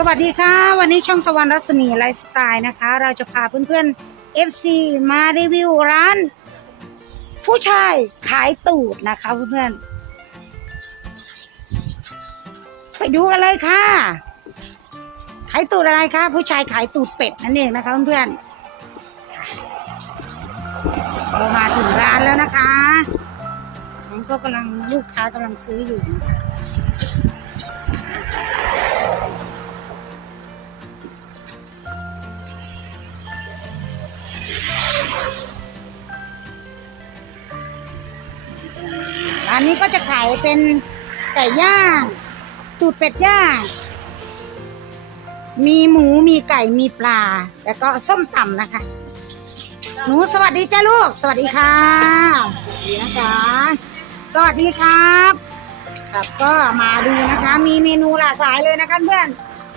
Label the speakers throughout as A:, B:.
A: สวัสดีค่ะ วันนี้ช่องตะวันรัศมีไลฟ์สไตล์นะคะ เราจะพาเพื่อนๆ FC มารีวิวร้าน ผู้ชายขายตูดนะคะเพื่อนๆไปดูกันเลยค่ะ ขายตูดอะไรคะผู้ชายขายตูดเป็ดนั่นเองนะคะเพื่อนๆเรามาถึงร้านแล้วนะคะน้องก็กำลังลูกค้ากำลังซื้ออยู่นะคะ นี้ก็จะขายเป็นไก่ย่างตูดเป็ดย่างมีหมูมีไก่มีปลา แล้วก็ส้มตำนะคะ หนูสวัสดีจ้าลูก สวัสดีค่ะ สวัสดีนะคะ สวัสดีครับ ครับก็มาดูนะคะ มีเมนูหลากหลายเลยนะคะเพื่อน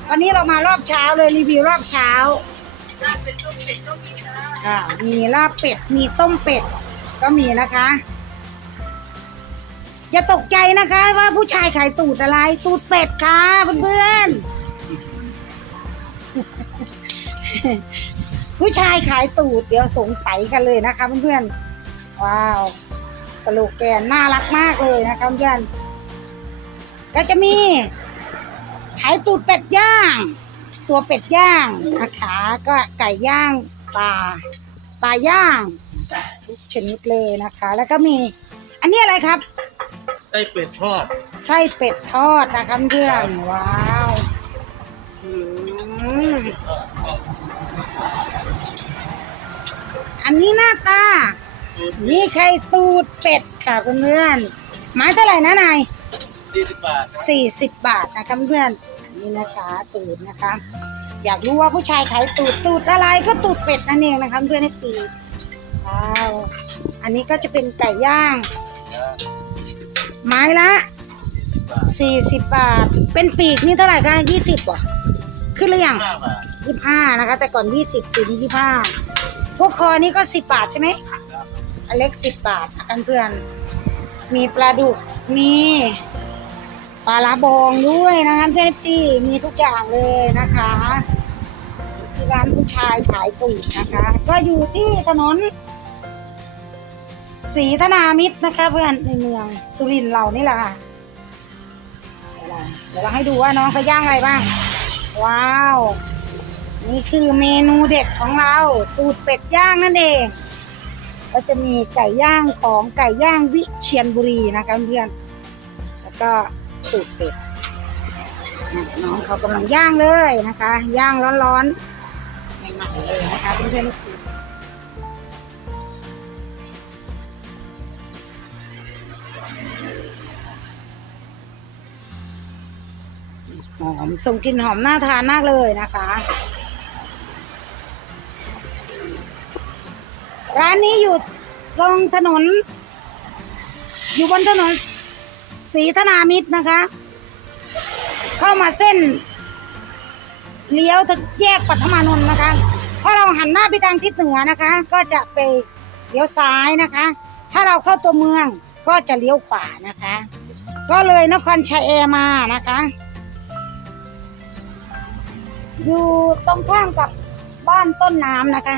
A: วันนี้เรามารอบเช้าเลยรีวิวรอบเช้าอ่ามีลาบเป็ดมีต้มเป็ดก็มีนะคะ อย่าตกใจนะคะว่าผู้ชายขายตูดอะไร ตูดเป็ดค่ะเพื่อนๆ ผู้ชายขายตูดเดี๋ยวสงสัยกันเลยนะคะเพื่อนๆ ว้าวสโลแกนน่ารักมากเลยนะคะเพื่อนก็จะมีขายตูดเป็ดย่าง ตัวเป็ดย่างนะคะก็ไก่ย่างปลาปลาย่างทุกชนิดเลยนะคะ แล้วก็มี อันนี้อะไรครับ
B: ไส้เป็ดทอด
A: ไส้เป็ดทอดนะคะเพื่อนว้าวอืมอันนี้หน้าตา นี่ไข่ตูดเป็ดค่ะเพื่อนๆไม้เท่าไหร่นะนาย
B: 40บาท
A: สี่สิบบาทนะคะเพื่อนอันนี่นะคะตูดนะคะ อยากรู้ว่าผู้ชายขายตูดตูดอะไรก็ตูดเป็ดนั่นเองนะคะเพื่อนให้ตีว้าว อันนี้ก็จะเป็นไก่ย่าง ไม้ละสี่สิบบาท เป็นปีกนี่เท่าไหร่กันยี่สิบวะขึ้นหรือยัง
B: 5บาท
A: ยี่ห้านะคะ แต่ก่อนยี่สิบปีนี้ยี่ห้าพวกคอนี่ก็สิบบาทใช่ไหมอันเล็กสิบบาทนะคะเพื่อนมีปลาดุกมีปลาลาบองด้วยนะคะเพื่อนซี่มีทุกอย่างเลยนะคะที่ร้านผู้ชายขายตูดนะคะ ก็อยู่ที่ถนน ศรีธนามิตรนะคะ เพื่อนในเมืองสุรินทร์เรานี่แหละค่ะเดี๋ยวเราให้ดูว่าน้องเขาย่างอะไรบ้าง ว้าว นี่คือเมนูเด็ดของเราตูดเป็ดย่างนั่นเองก็จะมีไก่ย่างของไก่ย่างวิเชียรบุรีนะคะเพื่อนแล้วก็ตูดเป็ดน้องเขากำลังย่างเลยนะคะ ย่างร้อนๆใหม่ๆเลยนะคะเพื่อนๆ หอมส่งกลิ่นหอมน่าทานมากเลยนะคะ ร้านนี้อยู่ตรงถนน อยู่บนถนนศรีธนามิตรนะคะ เข้ามาเส้น เลี้ยวแยกปัทมานนท์นะคะถ้าเราหันหน้าไปทางทิศเหนือนะคะ ก็จะไปเลี้ยวซ้ายนะคะ ถ้าเราเข้าตัวเมืองก็จะเลี้ยวขวานะคะ ก็เลยนครชัยแอร์มานะคะ อยู่ตรงข้ามกับบ้านต้นน้ำนะคะ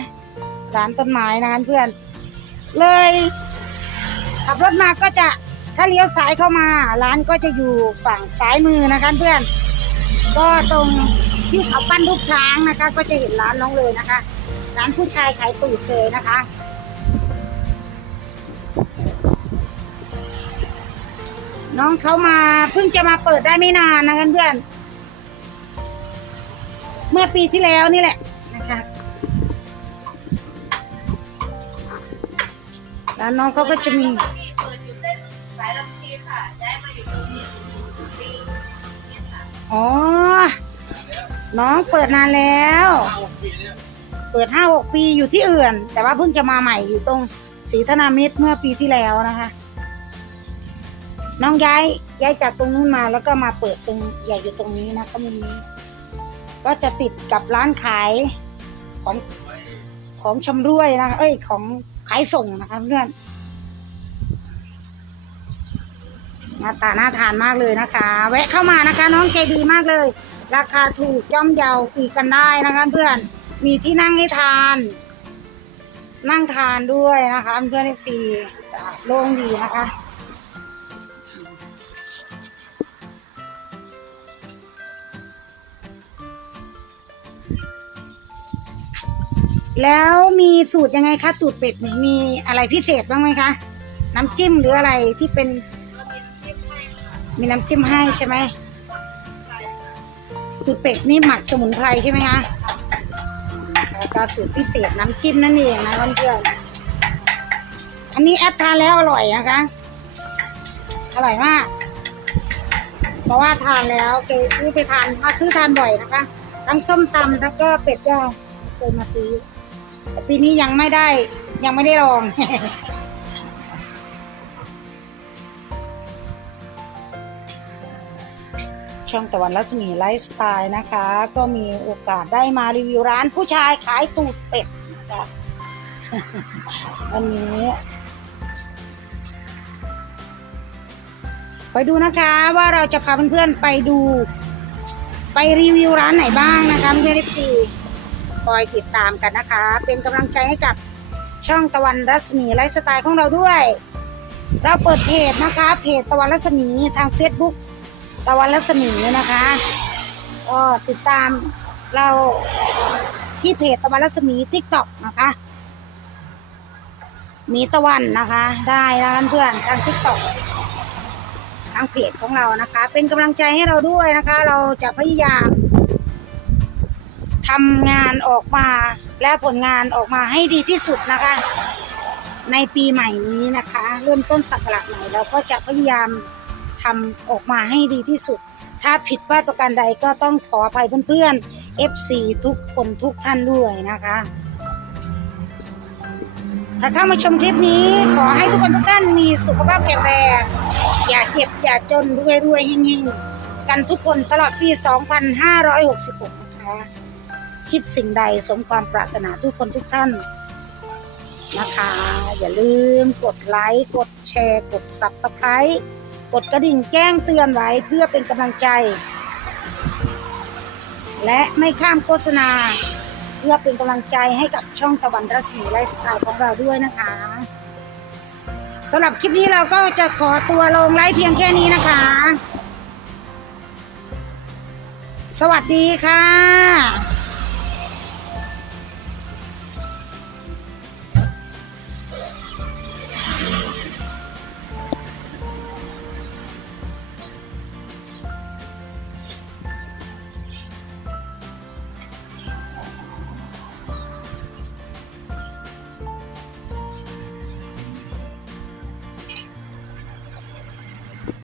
A: ร้านต้นไม้นะคะเพื่อน เลยขับรถมาก็จะถ้าเลี้ยวซ้ายเข้ามา ร้านก็จะอยู่ฝั่งซ้ายมือนะคะเพื่อน ก็ตรงที่เขาปั้นรูปช้างนะคะ ก็จะเห็นร้านน้องเลยนะคะ ร้านผู้ชายขายตูดเลยนะคะน้องเขามาเพิ่งจะมาเปิดได้ไม่นานนะคะเพื่อน เมื่อปีที่แล้วนี่แหละนะคะร้านน้องเขาก็จะมี
C: เปิดอยู่เส้นสายลำชีค่ะย้ายมาอยู่ตรงนี้ปีเนี่ยค่ะ
A: อ๋อ น้องเปิดนานแล้ว
B: 5ปีเนี่ย
A: เปิดห้าหกปีอยู่ที่อื่น แต่ว่าเพิ่งจะมาใหม่อยู่ตรงศรีธนามิตรเมื่อปีที่แล้วนะคะ น้องย้ายย้ายจากตรงนู้นมาแล้วก็มาเปิดตรงใหญ่อยู่ตรงนี้นะก็มี ก็จะติดกับร้านขายของของชำร่วยนะคะเอ้ยของขายส่งนะคะเพื่อนหน้าตาน่าทานมากเลยนะคะ แวะเข้ามานะคะ น้องใจดีมากเลย ราคาถูกย่อมเยาคุยกันได้นะคะเพื่อนมีที่นั่งให้ทาน นั่งทานด้วยนะคะ เพื่อนฟรีสะอาดโล่งดีนะคะ แล้วมีสูตรยังไงคะสูตรเป็ดนี่มีอะไรพิเศษบ้างไหมคะ น้ำจิ้มหรืออะไรที่เป็น
C: มีน้ำจิ้มให้
A: ใช่ไหมสูตรเป็ดนี่หมักสมุนไพรใช่ไหมคะแล้วก็สูตรพิเศษน้ำจิ้มนั่นเองนะเพื่อนๆอันนี้แอดทานแล้วอร่อยนะคะ อร่อยมาก เพราะว่าทานแล้วเคยซื้อไปทานมาซื้อทานบ่อยนะคะ ทั้งส้มตำแล้วก็เป็ดย่างเคยมาซื้อแต่ ปีนี้ยังไม่ได้ยังไม่ได้ลอง ช่องตะวันรัศมีไลฟ์สไตล์นะคะ ก็มีโอกาสได้มารีวิวร้านผู้ชายขายตูดเป็ดนะคะวันนี้ไปดูนะคะว่าเราจะพาเพื่อนๆไปดู ไปรีวิวร้านไหนบ้างนะคะเพื่อนๆ คอยติดตามกันนะคะ เป็นกำลังใจให้กับช่องตะวันรัศมีไลฟ์สไตล์ของเราด้วย เราเปิดเพจนะคะเพจตะวันรัศมีทาง Facebook ตะวันรัศมีนะคะก็ติดตามเราที่เพจตะวันรัศมีทิกตอกนะคะ มีตะวันนะคะ ได้นะเพื่อนทางทิกตอกทางเพจของเรานะคะ เป็นกำลังใจให้เราด้วยนะคะ เราจะพยายาม ทำงานออกมาและผลงานออกมาให้ดีที่สุดนะคะ ในปีใหม่นี้นะคะ เริ่มต้นศักราชใหม่เราก็จะพยายามทำออกมาให้ดีที่สุด ถ้าผิดพลาดประการใดก็ต้องขออภัยเพื่อนๆ FC ทุกคนทุกท่านด้วยนะคะถ้าเข้ามาชมคลิปนี้ขอให้ทุกคนทุกท่านมีสุขภาพแข็งแรงอย่าเจ็บอย่าจนรวยรวยยิ่งๆ กันทุกคนตลอดปี 2566 นะคะ คิดสิ่งใดสมความปรารถนาทุกคนทุกท่านนะคะ อย่าลืมกดไลค์ กดแชร์ กด Subscribe กดกระดิ่งแจ้งเตือนไว้เพื่อเป็นกำลังใจ และไม่ข้ามโฆษณา เพื่อเป็นกำลังใจให้กับช่องตะวันรัศมีไลฟ์สไตล์ของเราด้วยนะคะสำหรับคลิปนี้เราก็จะขอตัวลงไลฟ์เพียงแค่นี้นะคะ สวัสดีค่ะ